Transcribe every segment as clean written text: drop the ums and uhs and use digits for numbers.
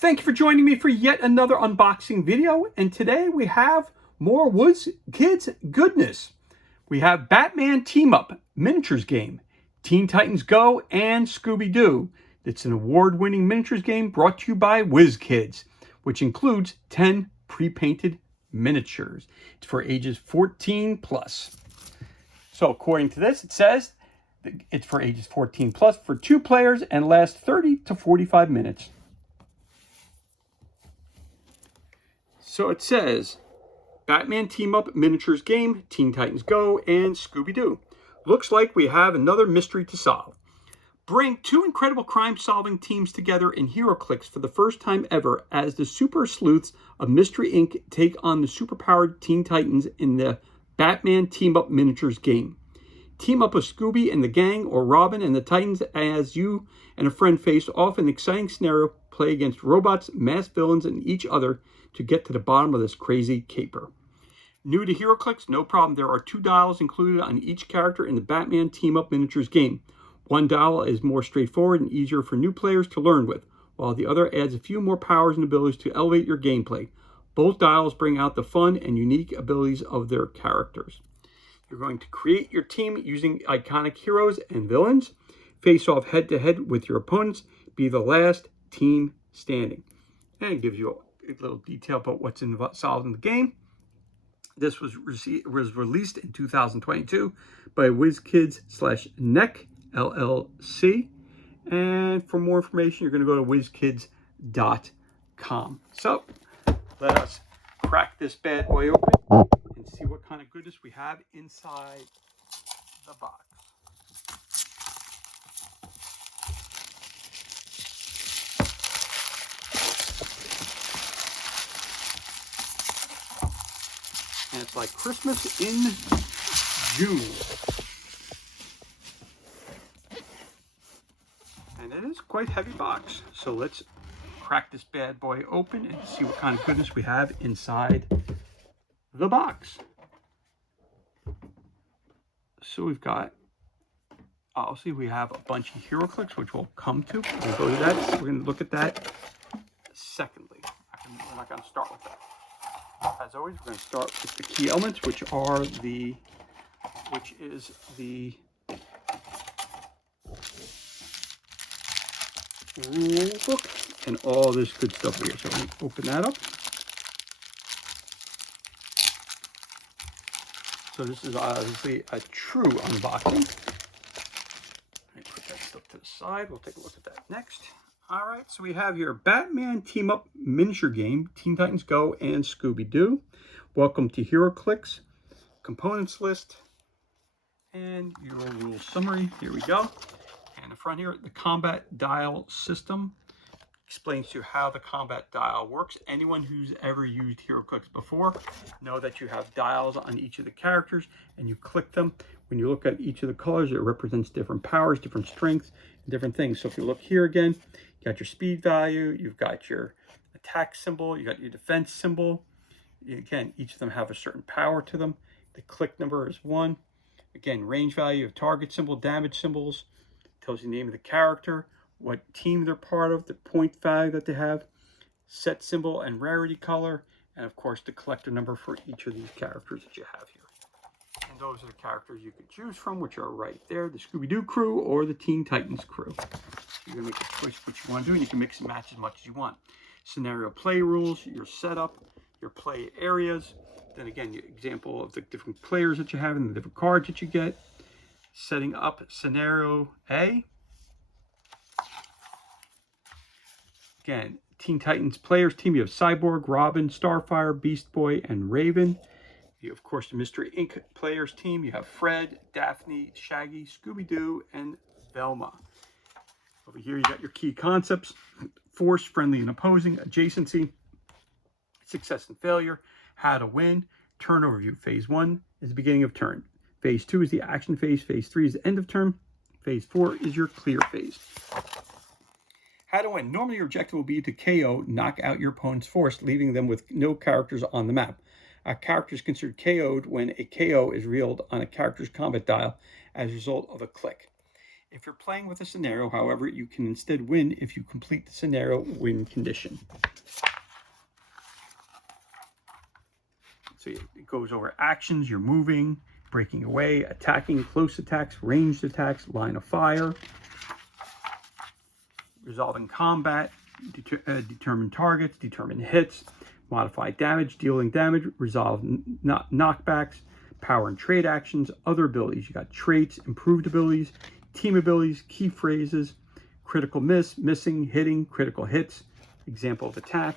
Thank you for joining me for yet another unboxing video, and today we have more Woods Kids goodness. We have Batman Team Up Miniatures Game, Teen Titans Go, and Scooby-Doo. It's an award-winning miniatures game brought to you by Whiz Kids, which includes 10 pre-painted miniatures. It's for ages 14 plus. So according to this, it says it's for ages 14 plus for 2 players and lasts 30 to 45 minutes. So it says, Batman Team Up Miniatures Game, Teen Titans Go, and Scooby-Doo. Looks like we have another mystery to solve. Bring 2 incredible crime-solving teams together in HeroClix for the first time ever as the super sleuths of Mystery Inc. take on the superpowered Teen Titans in the Batman Team Up Miniatures Game. Team up with Scooby and the gang or Robin and the Titans as you and a friend face off in an exciting scenario, play against robots, masked villains, and each other to get to the bottom of this crazy caper. New to HeroClix? No problem. There are 2 dials included on each character in the Batman Team Up Miniatures game. One dial is more straightforward and easier for new players to learn with, while the other adds a few more powers and abilities to elevate your gameplay. Both dials bring out the fun and unique abilities of their characters. You're going to create your team using iconic heroes and villains. Face off head-to-head with your opponents. Be the last team standing. And it gives you a little detail about what's involved in the game. This was released in 2022 by WizKids/NEC LLC. And for more information, you're going to go to wizkids.com. So let us crack this bad boy open and see what kind of goodness we have inside the box. And it's like Christmas in June. And it is quite a heavy box. So let's crack this bad boy open and see what kind of goodness we have inside the box. So we've got, obviously we have a bunch of HeroClix, which we'll come to. We'll go to that. We're going to look at that secondly. We're not going to start with that. As always, we're going to start with the key elements, which is the rule book and all this good stuff here. So let me open that up. So this is obviously a true unboxing. Let me put that stuff to the side. We'll take a look at that next. All right, so we have your Batman Team Up Miniature Game, Teen Titans Go, and Scooby-Doo. Welcome to HeroClix. Components list and your rule summary. Here we go. And in front here, the combat dial system explains to you how the combat dial works. Anyone who's ever used HeroClix before know that you have dials on each of the characters and you click them. When you look at each of the colors, it represents different powers, different strengths, and different things. So if you look here again, you got your speed value, you've got your attack symbol, you got your defense symbol. Again, each of them have a certain power to them. The click number is 1. Again, range value of target symbol, damage symbols, tells you the name of the character, what team they're part of, the point value that they have, set symbol and rarity color, and of course the collector number for each of these characters that you have here. And those are the characters you can choose from, which are right there, the Scooby-Doo crew or the Teen Titans crew. So you're going to make a choice what you want to do, and you can mix and match as much as you want. Scenario play rules, your setup, your play areas. Then again, your example of the different players that you have and the different cards that you get. Setting up scenario A. Again, Teen Titans players team, you have Cyborg, Robin, Starfire, Beast Boy, and Raven. You, of course, the Mystery Inc. players team, you have Fred, Daphne, Shaggy, Scooby-Doo, and Velma. Over here, you got your key concepts: force, friendly and opposing, adjacency, success and failure, how to win, turn overview. Phase 1 is the beginning of turn. Phase 2 is the action phase. Phase 3 is the end of turn. Phase 4 is your clear phase. How to win. Normally your objective will be to KO, knock out your opponent's force, leaving them with no characters on the map. A character is considered KO'd when a KO is revealed on a character's combat dial as a result of a click. If you're playing with a scenario, however, you can instead win if you complete the scenario win condition. So it goes over actions, you're moving, breaking away, attacking, close attacks, ranged attacks, line of fire, resolving combat, determine targets, determine hits, modify damage, dealing damage, resolve knockbacks, power and trade actions, other abilities. You got traits, improved abilities, team abilities, key phrases, critical miss, missing, hitting, critical hits, example of attack.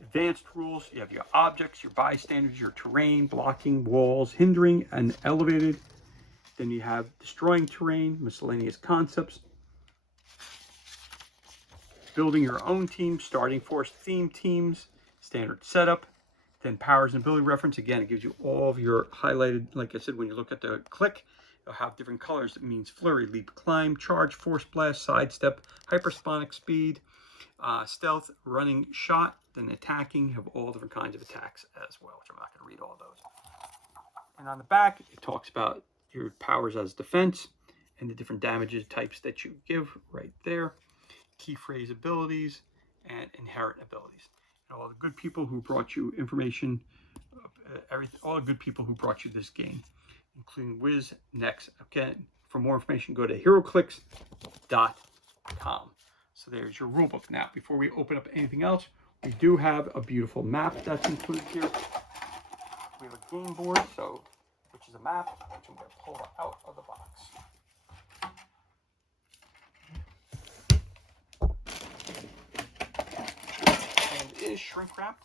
Advanced rules, you have your objects, your bystanders, your terrain, blocking, walls, hindering, and elevated. Then you have destroying terrain, miscellaneous concepts, building your own team, starting force theme teams, standard setup, then powers and ability reference. Again, it gives you all of your highlighted, like I said, when you look at the click, it'll have different colors. It means flurry, leap, climb, charge, force blast, sidestep, hypersonic speed, stealth, running, shot, then attacking, have all different kinds of attacks as well, which I'm not going to read all those. And on the back, it talks about your powers as defense and the different damages types that you give right there, key phrase abilities, and inherent abilities. And all the good people who brought you information, all the good people who brought you this game, including Wiz Next. Again, for more information, go to heroclix.com. So there's your rulebook. Now, before we open up anything else, we do have a beautiful map that's included here. We have a game board, which is a map, which I'm going to pull out of the box. And it is shrink wrapped.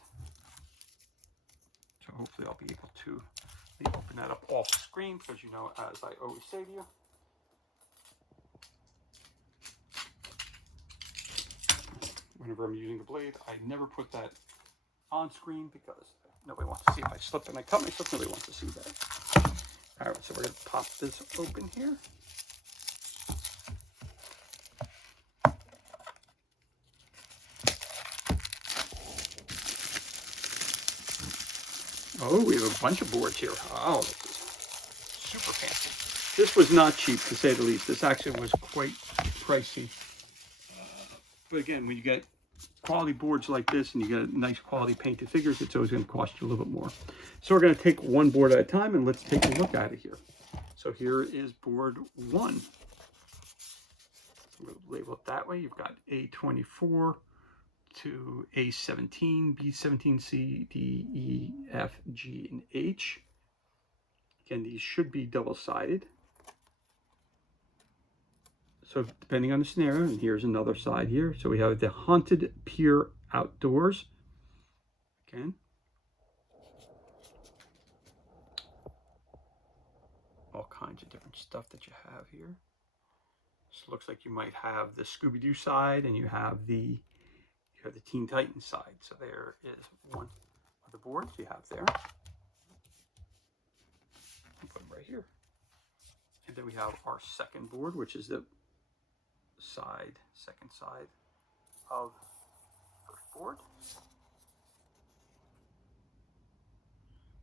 So hopefully I'll be able to open that up off screen, because you know, as I always say to you, whenever I'm using the blade, I never put that on screen because nobody wants to see if I slip and I cut myself. Nobody wants to see that. All right, so we're going to pop this open here. Oh, we have a bunch of boards here. Oh, this is super fancy. This was not cheap, to say the least. This actually was quite pricey. But again, when you get quality boards like this and you get nice quality painted figures, it's always going to cost you a little bit more. So we're going to take one board at a time, and let's take a look at it here. So here is board 1. We'll label it that way. You've got A24 to A17, B17, C, D, E, F, G, and H. Again, these should be double-sided. So depending on the scenario, and here's another side here. So we have the Haunted Pier Outdoors. Again. All kinds of different stuff that you have here. So it looks like you might have the Scooby-Doo side, and you have the Teen Titans side. So there is one of the boards you have there. I'll put them right here. And then we have our second board, which is the second side of first board.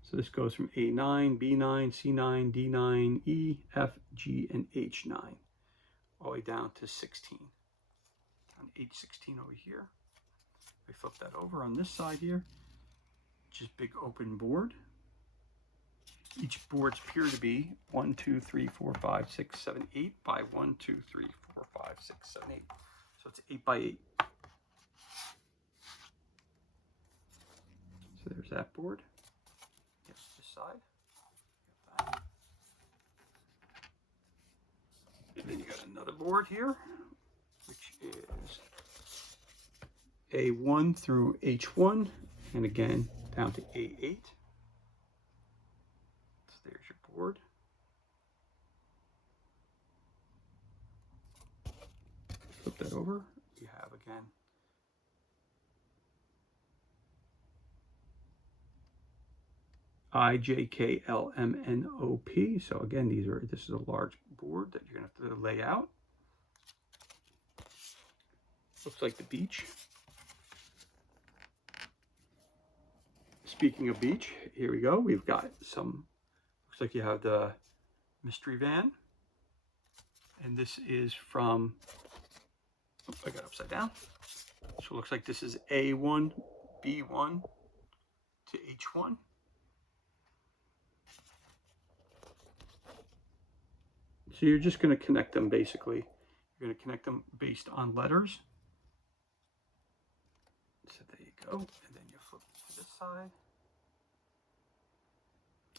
So this goes from A9, B9, C9, D9, E, F, G, and H9, all the way down to 16. On H16 over here. We flip that over on this side here, which is big open board. Each boards appear to be 1, 2, 3, 4, 5, 6, 7, 8 by 1, 2, 3, 4, 5, 6, 7, 8. So it's 8 by 8. So there's that board. Here's this side. That. And then you got another board here, which is A1 through H1, and again down to A8. So there's your board. Flip that over. You have again IJKLMNOP. So again, this is a large board that you're going to have to lay out. Looks like the beach. Speaking of beach, here we go. We've got some, looks like you have the mystery van. And this is from, oops, I got it upside down. So it looks like this is A1, B1 to H1. So you're just going to connect them basically. You're going to connect them based on letters. So there you go. And then you flip it to this side.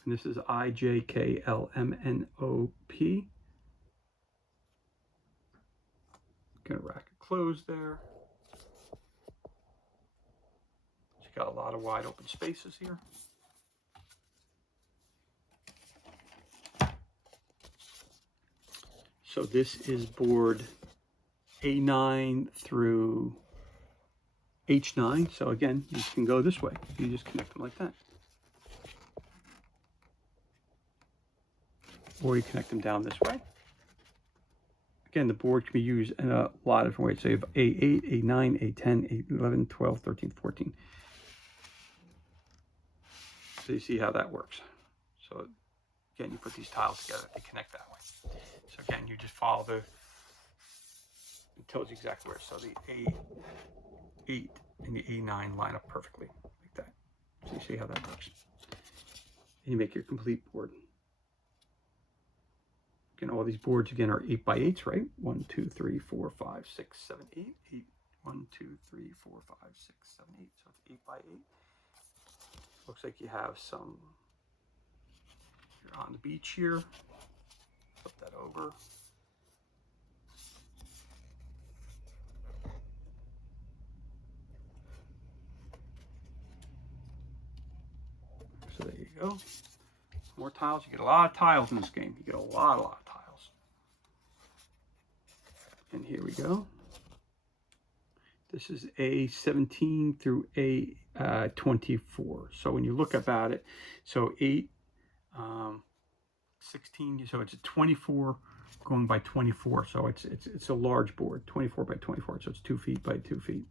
And this is IJKLMNOP. Going to rack it closed there. You got a lot of wide open spaces here. So this is board A9 through H9. So again, you can go this way. You just connect them like that. Or you connect them down this way. Again, the board can be used in a lot of different ways. So you have A8, A9, A10, A11, 12, 13, 14. So you see how that works. So again, you put these tiles together, they connect that way. So again, you just follow the, it tells you exactly where. So the A8 and the A9 line up perfectly like that. So you see how that works. And you make your complete board. Again, all these boards again are 8x8s, right? 1, 2, 3, 4, 5, 6, 7, 8. 8. 1, 2, 3, 4, 5, 6, 7, 8. So it's 8x8. Looks like you have some. You're on the beach here. Flip that over. So there you go. More tiles. You get a lot of tiles in this game. You get a lot of tiles. And here we go. This is A17 through A24. So when you look about it, so 8, 16, so it's a 24 going by 24. So it's a large board, 24 by 24. So it's 2 feet by 2 feet.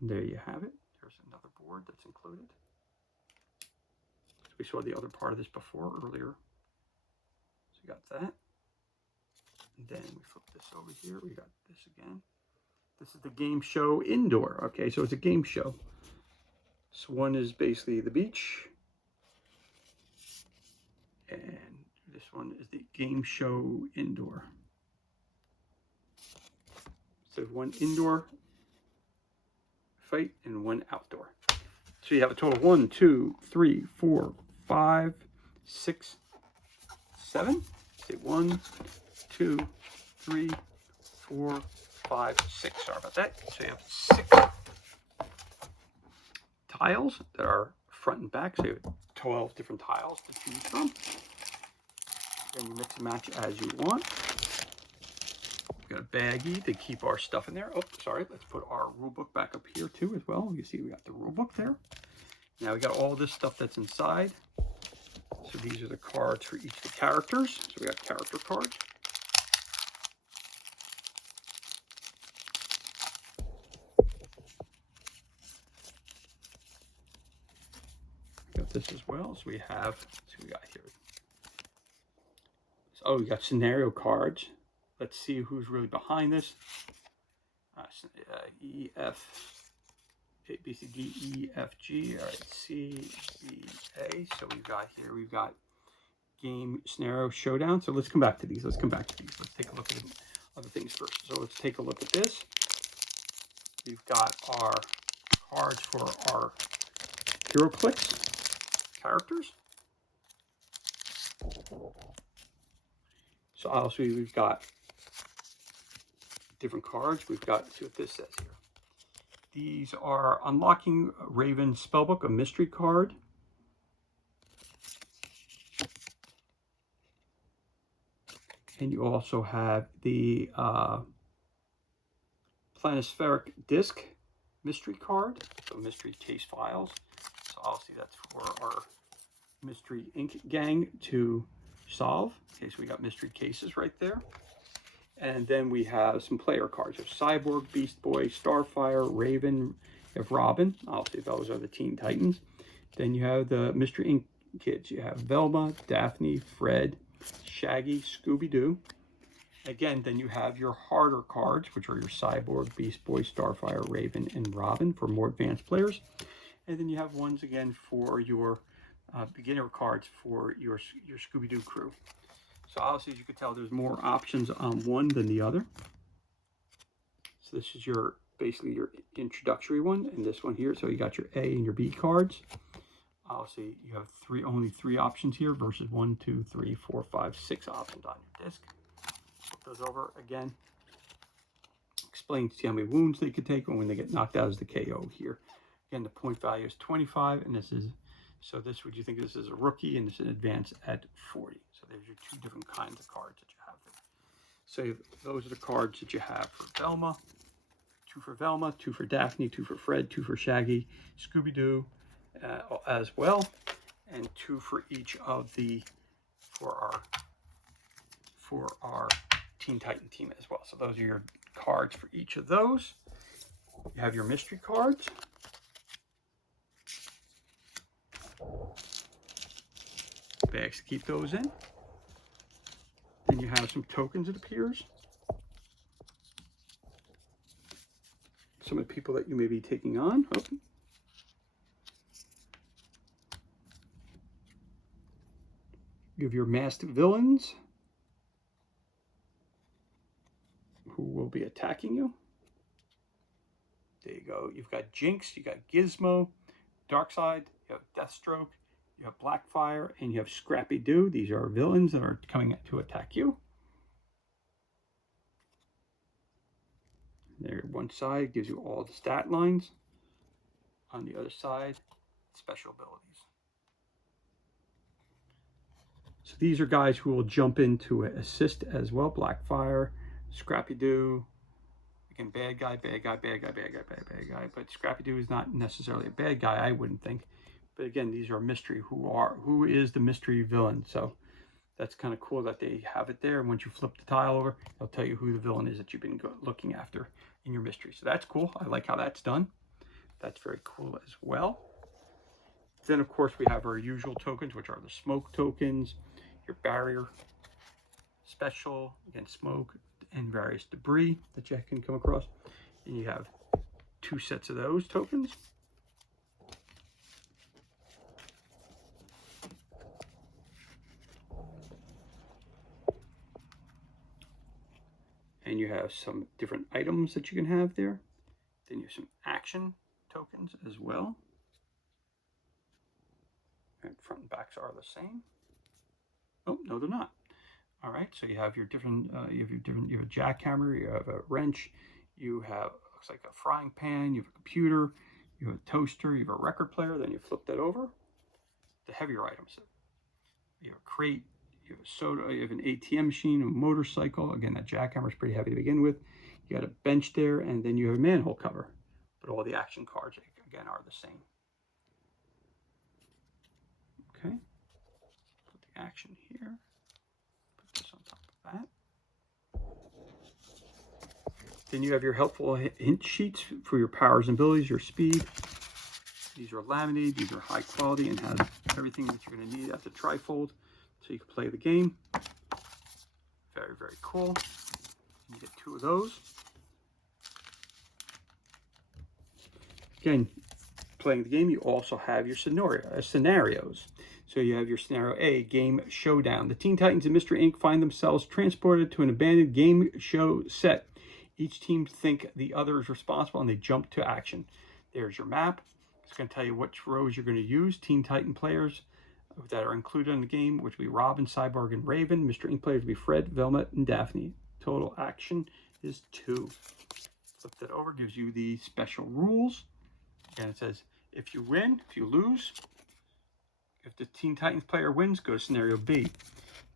And there you have it. There's another board that's included. We saw the other part of this before earlier. So you got that. And then we flip this over here. We got this again. This is the game show indoor. Okay, so it's a game show. So one is basically the beach. And this one is the game show indoor. So one indoor fight and one outdoor. So you have a total of 1, 2, 3, 4, 5, 6, 7. Say 1, 2, 3, 4, 5, 6. Sorry about that. So you have 6 tiles that are front and back. So you have 12 different tiles to choose from. Then you mix and match as you want. We've got a baggie to keep our stuff in there. Oh, sorry. Let's put our rule book back up here too as well. You see we got the rule book there. Now we got all this stuff that's inside. So these are the cards for each of the characters. So we got character cards. We got this as well. So we have, let's see what we got here. So, oh, we got scenario cards. Let's see who's really behind this. E, F, A, B, C, D, E, F, G. All right, C, B, A. So we've got here, we've got game scenario showdown. So let's come back to these. Let's come back to these. Let's take a look at other things first. So let's take a look at this. We've got our cards for our HeroClix characters. So obviously we've got different cards. We've got, let's see what this says here. These are Unlocking Raven Spellbook, a mystery card. And you also have the Planispheric Disc mystery card, so mystery case files. So obviously that's for our mystery ink gang to solve. Okay, so we got mystery cases right there. And then we have some player cards. So Cyborg, Beast Boy, Starfire, Raven, you have Robin. Obviously those are the Teen Titans. Then you have the mystery ink kids. You have Velma, Daphne, Fred, Shaggy, Scooby-Doo. Again, then you have your harder cards, which are your Cyborg, Beast Boy, Starfire, Raven, and Robin for more advanced players. And then you have ones again for your beginner cards for your Scooby-Doo crew. So obviously, as you can tell, there's more options on one than the other. So this is your basically your introductory one, and this one here. So you got your A and your B cards. Obviously, you have only three options here versus 1, 2, 3, 4, 5, 6 options on your disc. Flip those over again. Explains to you how many wounds they could take, and when they get knocked out is the KO here. Again, the point value is 25, and this is, so this, would you think this is a rookie, and this is an advanced at 40. So there's your two different kinds of cards that you have there. So those are the cards that you have for Velma. 2 for Velma, 2 for Daphne, 2 for Fred, 2 for Shaggy, Scooby-Doo as well, and 2 for each of the, for our Teen Titan team as well. So those are your cards for each of those. You have your mystery cards. Bags to keep those in. Then you have some tokens, it appears. Some of the people that you may be taking on. Oh. You have your masked villains who will be attacking you. There you go. You've got Jinx, you got Gizmo, Darkseid, you have Deathstroke, you have Blackfire, and you have Scrappy-Doo. These are villains that are coming to attack you. There, one side gives you all the stat lines. On the other side, special abilities. So these are guys who will jump in to assist as well. Blackfire, Scrappy-Doo. Again, bad guy, bad guy, bad guy, bad guy, bad guy. But Scrappy-Doo is not necessarily a bad guy, I wouldn't think. But again, these are mystery. Who is the mystery villain? So that's kind of cool that they have it there. And once you flip the tile over, they'll tell you who the villain is that you've been looking after in your mystery. So that's cool. I like how that's done. That's very cool as well. Then, of course, we have our usual tokens, which are the smoke tokens, your barrier, special, again, smoke, and various debris that you can come across. And you have 2 sets of those tokens. And you have some different items that you can have there. Then you have some action tokens as well. And front and backs are the same. Oh, no, they're not. All right, so you have your different, you have a jackhammer, you have a wrench, you have, looks like a frying pan, you have a computer, you have a toaster, you have a record player, then you flip that over. The heavier items. You have a crate, you have a soda, you have an ATM machine, a motorcycle. Again, that jackhammer is pretty heavy to begin with. You got a bench there, and then you have a manhole cover. But all the action cards, again, are the same. Okay. Put the action here. Put this on top of that. Then you have your helpful hint sheets for your powers and abilities, your speed. These are laminated, these are high quality, and has everything that you're going to need as a trifold so you can play the game. Very, very cool. You get 2 of those. Again, playing the game, you also have your scenarios. So you have your scenario A, Game Showdown. The Teen Titans and Mystery Inc. find themselves transported to an abandoned game show set. Each team think the other is responsible, and they jump to action. There's your map. It's going to tell you which rows you're going to use. Teen Titan players that are included in the game, which will be Robin, Cyborg, and Raven. Mystery Inc. players will be Fred, Velma, and Daphne. Total action is 2. Flip that over, gives you the special rules. And it says, if you win, if you lose, if the Teen Titans player wins, go to scenario B.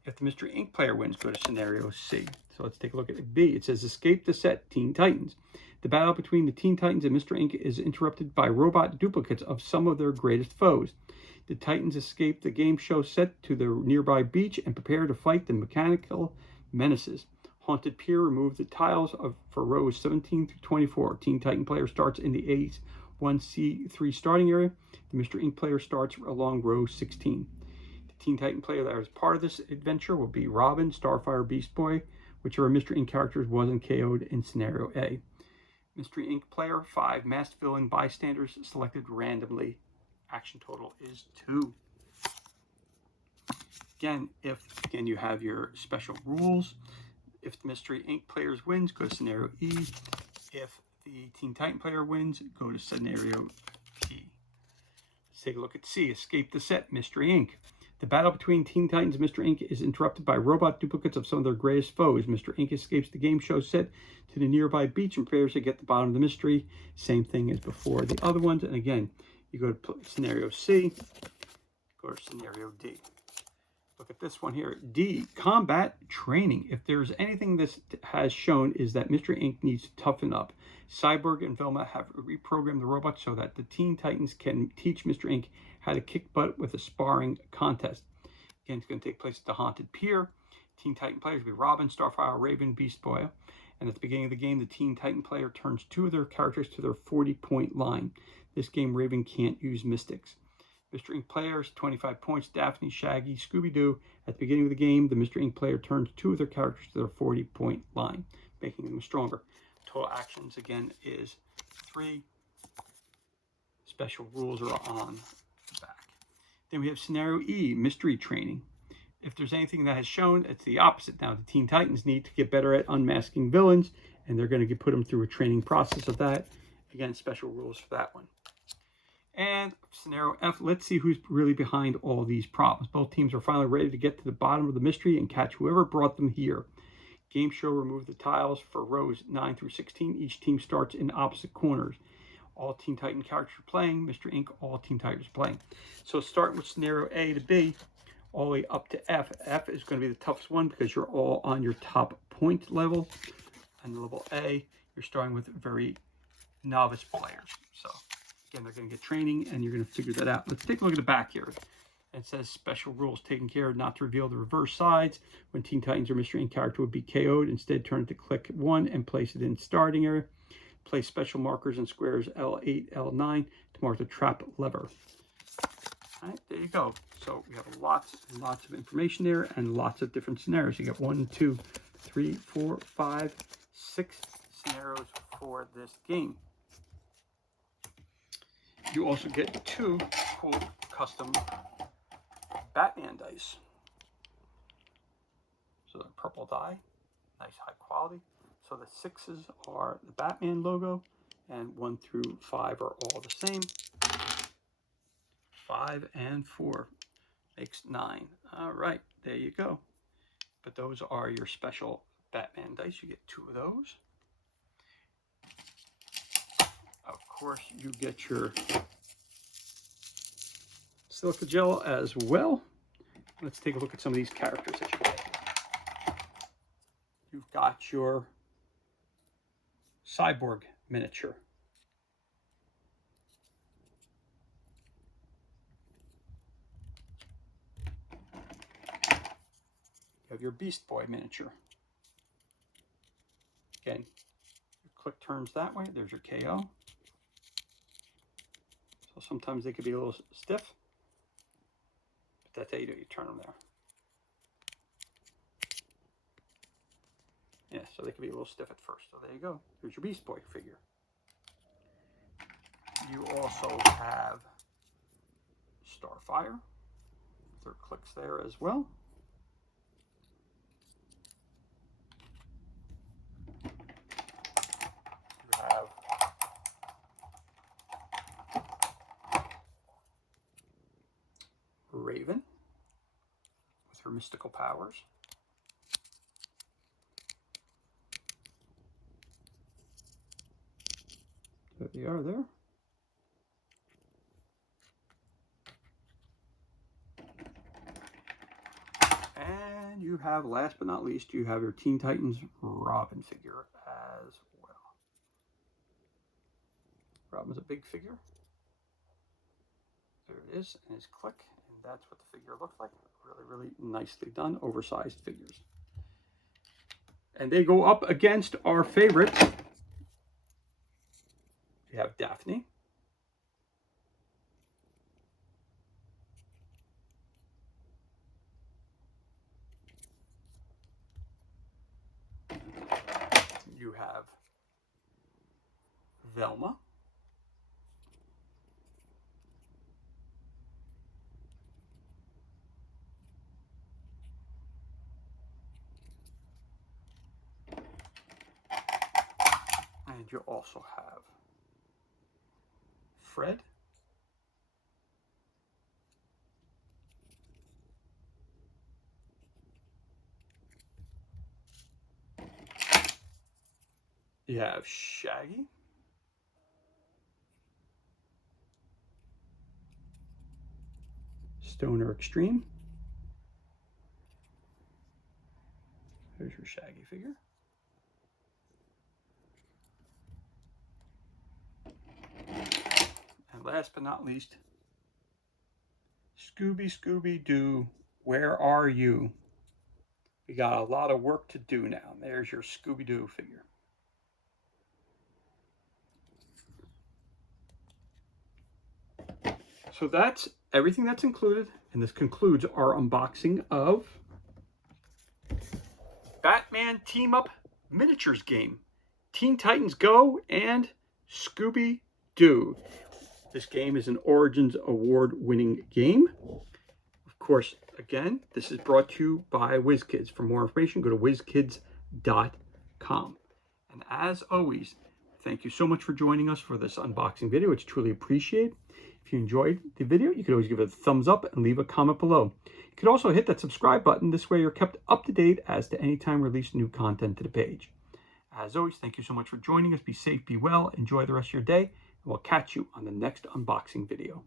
If the Mystery Inc. player wins, go to scenario C. So let's take a look at B. It says, escape the set, Teen Titans. The battle between the Teen Titans and Mystery Inc. is interrupted by robot duplicates of some of their greatest foes. The Titans escape the game show set to the nearby beach and prepare to fight the mechanical menaces. Haunted Pier, remove the tiles for rows 17 through 24. Teen Titan player starts in the A1C3 starting area. The Mystery Inc. player starts along row 16. The Teen Titan player that was part of this adventure will be Robin, Starfire, Beast Boy, whichever Mystery Inc. characters wasn't KO'd in scenario A. Mystery Inc. player, 5 masked villain bystanders selected randomly. Action total is 2. Again, you have your special rules. If the Mystery Inc. players wins, go to scenario E. If the Teen Titan player wins, go to scenario P. Let's take a look at C. Escape the set, Mystery Inc. The battle between Teen Titans and Mr. Inc. is interrupted by robot duplicates of some of their greatest foes. Mr. Inc. escapes the game show set to the nearby beach and prepares to get to the bottom of the mystery. Same thing as before the other ones. And again, you go to scenario C, go to scenario D. Look at this one here. D, combat training. If there's anything this has shown is that Mystery Inc. needs to toughen up. Cyborg and Velma have reprogrammed the robot so that the Teen Titans can teach Mr. Inc. how to kick butt with a sparring contest. Again, it's going to take place at the Haunted Pier. Teen Titan players will be Robin, Starfire, Raven, Beast Boy. And at the beginning of the game, the Teen Titan player turns 2 of their characters to their 40-point line. This game, Raven can't use Mystics. Mr. Inc. players, 25 points, Daphne, Shaggy, Scooby-Doo. At the beginning of the game, the Mr. Inc. player turns 2 of their characters to their 40-point line, making them stronger. Total actions, again, is 3. Special rules are on the back. Then we have scenario E, mystery training. If there's anything that has shown, it's the opposite. Now, the Teen Titans need to get better at unmasking villains, and they're going to put them through a training process of that. Again, special rules for that one. And scenario F, let's see who's really behind all these problems. Both teams are finally ready to get to the bottom of the mystery and catch whoever brought them here. Game show, remove the tiles for rows 9 through 16. Each team starts in opposite corners. All Teen Titan characters are playing. Mr. Inc., all Teen Titans are playing. So starting with scenario A to B, all the way up to F. F is going to be the toughest one because you're all on your top point level. And level A, you're starting with very novice players. So again, they're going to get training and you're going to figure that out. Let's take a look at the back here. It says special rules, taking care not to reveal the reverse sides when Teen Titans or Mystery Inc. character would be KO'd. Instead, turn it to click 1 and place it in starting area. Place special markers in squares L8, L9 to mark the trap lever. All right, there you go. So we have lots and lots of information there and lots of different scenarios. You got 1, 2, 3, 4, 5, 6 scenarios for this game. You also get 2 cool custom Batman dice. So the purple die, nice high quality. So the 6s are the Batman logo, and 1 through 5 are all the same. 5 and 4 makes 9. All right, there you go. But those are your special Batman dice. You get 2 of those. Of course, you get your silica gel as well. Let's take a look at some of these characters that you get. You've got your Cyborg miniature. You have your Beast Boy miniature. Again, your click turns that way. There's your KO. So sometimes they could be a little stiff, but that's how you do it. You turn them there. Yeah, so they can be a little stiff at first. So there you go. Here's your Beast Boy figure. You also have Starfire. There are clicks there as well. You have Raven with her mystical powers. There they are there. And you have, last but not least, you have your Teen Titans Robin figure as well. Robin's a big figure. There it is, and his click, and that's what the figure looks like. Really, really nicely done, oversized figures. And they go up against our favorite. We have Daphne. Velma. And you also have Fred. You have Shaggy. Stoner Extreme. There's your Shaggy figure. And last but not least, Scooby-Doo, where are you? We got a lot of work to do now. There's your Scooby-Doo figure. So that's everything that's included, and this concludes our unboxing of Batman Team Up Miniatures game, Teen Titans Go, and Scooby-Doo. This game is an Origins Award-winning game. Of course, again, this is brought to you by WizKids. For more information, go to wizkids.com. And as always, thank you so much for joining us for this unboxing video. It's truly appreciated. If you enjoyed the video, you can always give it a thumbs up and leave a comment below. You can also hit that subscribe button. This way you're kept up to date as to any time we release new content to the page. As always, thank you so much for joining us. Be safe, be well, enjoy the rest of your day, and we'll catch you on the next unboxing video.